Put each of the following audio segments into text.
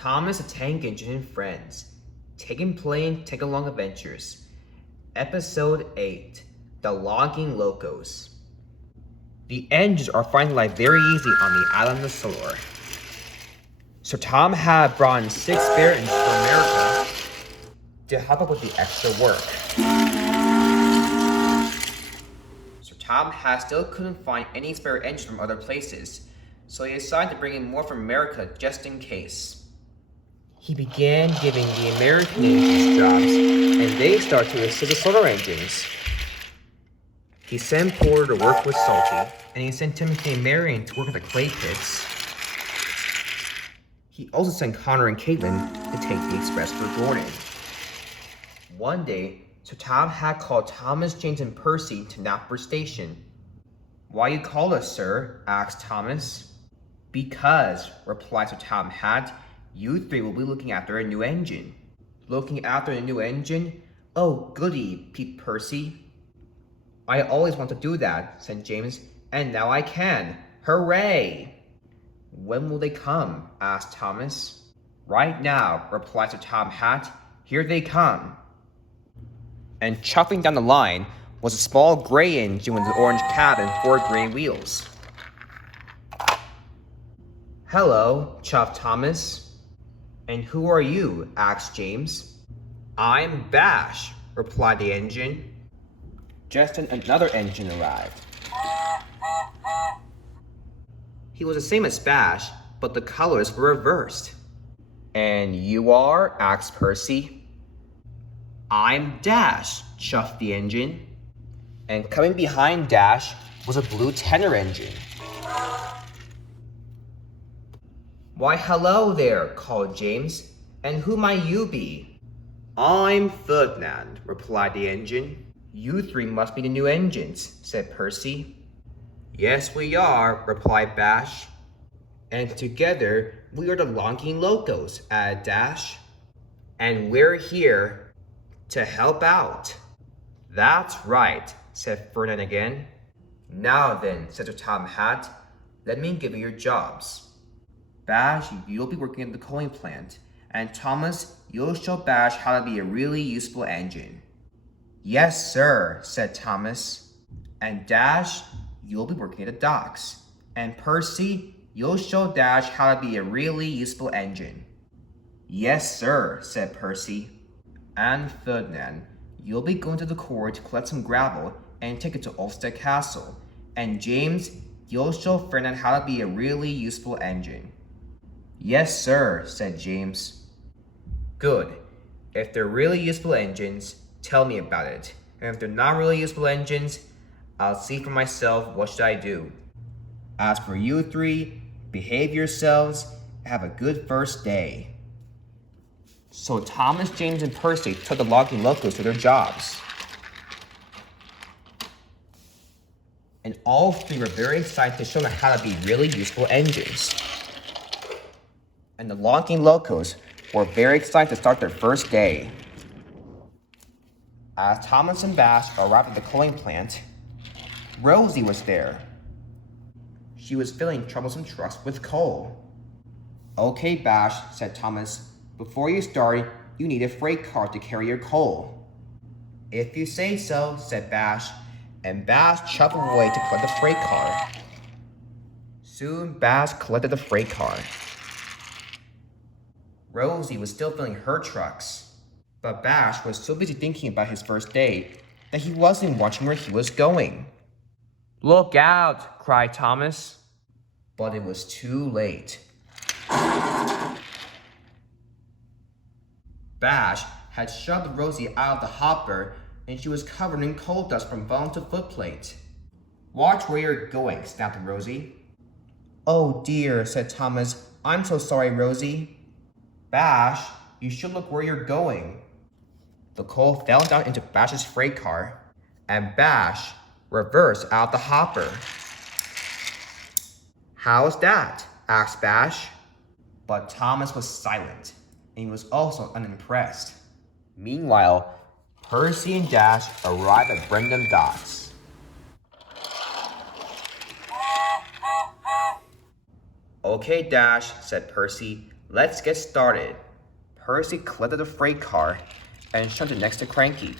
Thomas the Tank Engine and Friends, Taking Plane, Take Along Adventures, Episode 8, The Logging Locos. The engines are finding life very easy on the island of Solar. So Tom had brought in 6 spare engines from America to help up with the extra work. So Tom Hatt still couldn't find any spare engines from other places, so he decided to bring in more from America just in case. He began giving the American engines jobs, and they started to assist the Solar engines. He sent Porter to work with Salty, and he sent Timothy and Marion to work at the clay pits. He also sent Connor and Caitlin to take the express for Gordon. One day, Sir Topham Hatt called Thomas, James, and Percy to Knapper Station. "Why you call us, sir?" asked Thomas. "Because," replied Sir Topham Hatt, "you 3 will be looking after a new engine." "Looking after a new engine? Oh, goody," peeped Percy. "I always want to do that," said James, "and now I can. Hooray!" "When will they come?" asked Thomas. "Right now," replied Sir Topham Hatt. "Here they come." And chuffing down the line was a small gray engine with an orange cab and 4 gray wheels. "Hello," chuffed Thomas. "And who are you?" asked James. "I'm Bash," replied the engine. Just then another engine arrived. He was the same as Bash, but the colors were reversed. "And you are?" asked Percy. "I'm Dash," chuffed the engine. And coming behind Dash was a blue tenor engine. "Why, hello there," called James. "And who might you be?" "I'm Ferdinand," replied the engine. "You 3 must be the new engines," said Percy. "Yes, we are," replied Bash. "And together, we are the Logging Locos," added Dash. "And we're here to help out." "That's right," said Ferdinand again. "Now then," said Sir Topham Hatt, "let me give you your jobs. Bash, you'll be working at the coaling plant, and Thomas, you'll show Bash how to be a really useful engine." "Yes, sir," said Thomas. "And Dash, you'll be working at the docks. And Percy, you'll show Dash how to be a really useful engine." "Yes, sir," said Percy. "And Ferdinand, you'll be going to the quarry to collect some gravel and take it to Arlesdale Castle. And James, you'll show Ferdinand how to be a really useful engine." "Yes, sir," said James. "Good. If they're really useful engines, tell me about it. And if they're not really useful engines, I'll see for myself what should I do. As for you 3, behave yourselves and have a good first day." So Thomas, James, and Percy took the Logging Locos to their jobs. And all 3 were very excited to show them how to be really useful engines. And the Logging Locos were very excited to start their first day. As Thomas and Bash arrived at the coaling plant, Rosie was there. She was filling troublesome trucks with coal. "Okay, Bash," said Thomas. "Before you start, you need a freight car to carry your coal." "If you say so," said Bash, and Bash shuffled away to collect the freight car. Soon, Bash collected the freight car. Rosie was still filling her trucks, but Bash was so busy thinking about his first day that he wasn't watching where he was going. "Look out!" cried Thomas. But it was too late. Bash had shoved Rosie out of the hopper, and she was covered in coal dust from bone to footplate. "Watch where you're going," snapped Rosie. "Oh dear," said Thomas. "I'm so sorry, Rosie." "Bash, you should look where you're going." The coal fell down into Bash's freight car, and Bash reversed out of the hopper. "How's that?" asked Bash. But Thomas was silent, and he was also unimpressed. Meanwhile, Percy and Dash arrived at Brenham Docks. "Okay, Dash," said Percy. Let's get started. Percy collected the freight car and shoved it next to Cranky.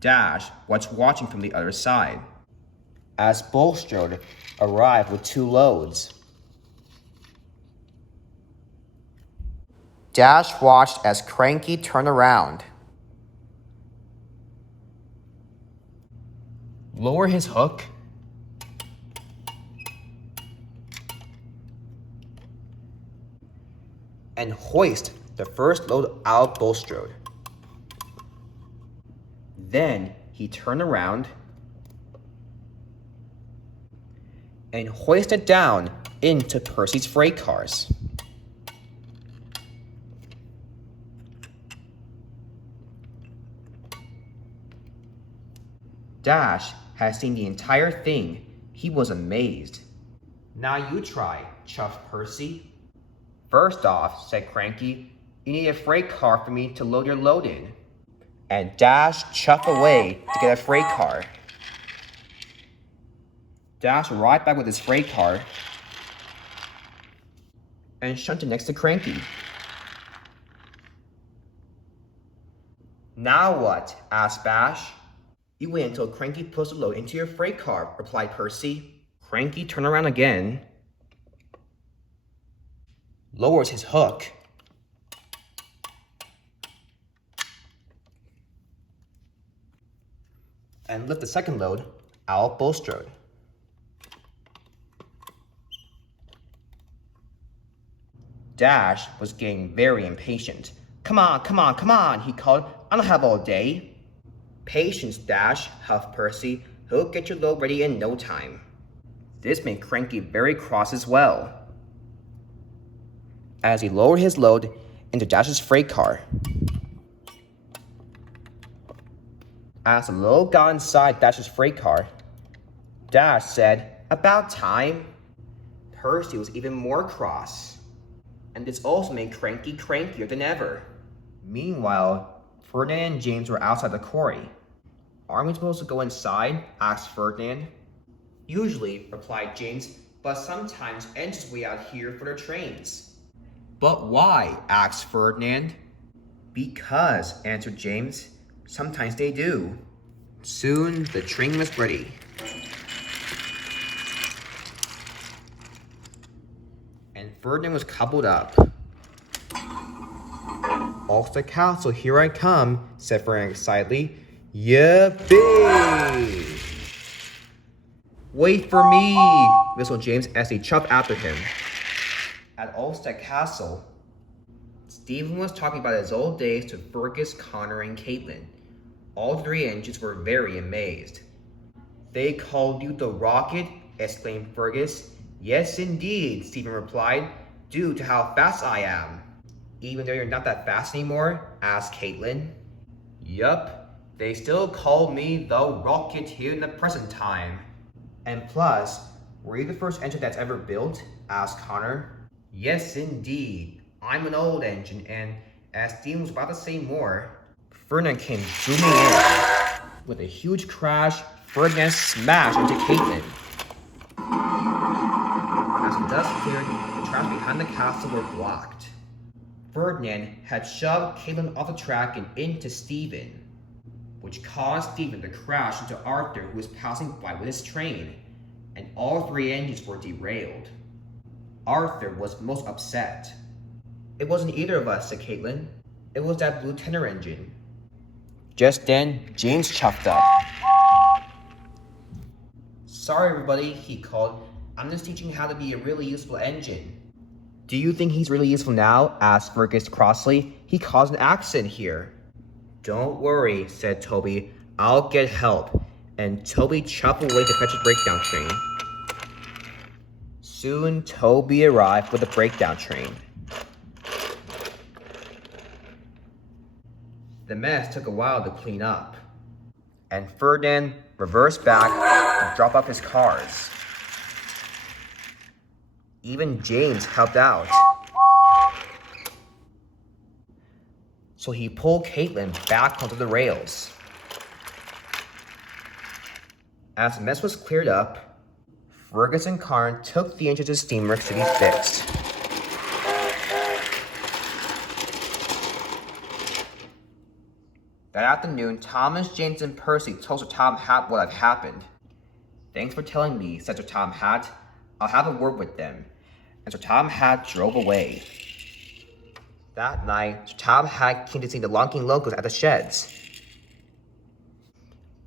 Dash was watching from the other side as Bulstrode arrived with 2 loads. Dash watched as Cranky turned around. Lower his hook. And hoist the first load out of Bulstrode. Then he turned around and hoisted down into Percy's freight cars. Dash had seen the entire thing. He was amazed. Now you try, chuffed Percy. First off, said Cranky, you need a freight car for me to load your load in. And Dash chuffed away to get a freight car. Dash arrived back with his freight car and shunted next to Cranky. Now what? Asked Bash. You wait until Cranky puts the load into your freight car, replied Percy. Cranky turned around again, lowers his hook, and lift the second load out of Bulstrode. Dash was getting very impatient. Come on, he called. I don't have all day. Patience, Dash, huffed Percy. He'll get your load ready in no time. This made Cranky very cross as well, as he lowered his load into Dash's freight car. As the load got inside Dash's freight car, Dash said, "About time." Percy was even more cross, and this also made Cranky crankier than ever. Meanwhile, Ferdinand and James were outside the quarry. Aren't we supposed to go inside? Asked Ferdinand. Usually, replied James, but sometimes engines wait out here for their trains. But why? Asked Ferdinand. Because, answered James, sometimes they do. Soon the train was ready. And Ferdinand was coupled up. Off the castle, here I come, said Ferdinand excitedly. Yippee! Wait for me, whistled James as they chuffed after him. At Ulster Castle, Stephen was talking about his old days to Fergus, Connor, and Caitlin. All 3 engines were very amazed. They called you the Rocket? Exclaimed Fergus. Yes, indeed, Stephen replied, due to how fast I am. Even though you're not that fast anymore? Asked Caitlin. Yup, they still call me the Rocket here in the present time. And plus, were you the first engine that's ever built? Asked Connor. Yes, indeed. I'm an old engine, and as Stephen was about to say more, Ferdinand came zooming in. With a huge crash, Ferdinand smashed into Caitlin. As the dust cleared, the tracks behind the castle were blocked. Ferdinand had shoved Caitlin off the track and into Stephen, which caused Stephen to crash into Arthur, who was passing by with his train, and all 3 engines were derailed. Arthur was most upset. It wasn't either of us, said Caitlin. It was that blue tenor engine. Just then, James chuffed up. Sorry, everybody, he called. I'm just teaching how to be a really useful engine. Do you think he's really useful now? Asked Fergus crossly. He caused an accident here. Don't worry, said Toby. I'll get help. And Toby chuffed away to fetch a breakdown train. Soon, Toby arrived with a breakdown train. The mess took a while to clean up, and Ferdinand reversed back to drop off his cars. Even James helped out. So he pulled Caitlin back onto the rails. As the mess was cleared up, Fergus and Karn took the engine to the steamer to be fixed. That afternoon, Thomas, James, and Percy told Sir Topham Hatt what had happened. Thanks for telling me, said Sir Topham Hatt. I'll have a word with them. And Sir Topham Hatt drove away. That night, Sir Topham Hatt came to see the Lonking Locos at the sheds.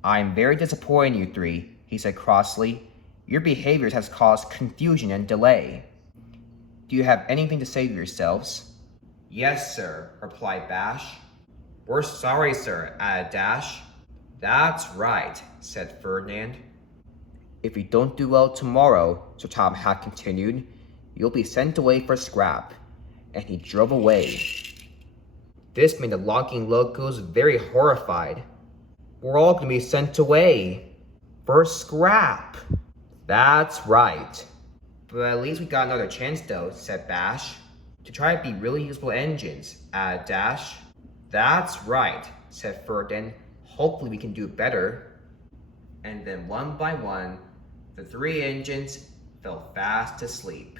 I'm very disappointed in you three, he said crossly. Your behaviors has caused confusion and delay. Do you have anything to say to yourselves? Yes, sir, replied Bash. We're sorry, sir, added Dash. That's right, said Ferdinand. If you don't do well tomorrow, Sir Topham Hatt continued, you'll be sent away for scrap. And he drove away. This made the Lonking Locos very horrified. We're all going to be sent away for scrap. That's right. But at least we got another chance though, said Bash, to try to be really useful engines, added Dash. That's right, said Ferdinand. Hopefully we can do better. And then one by one, the three engines fell fast asleep.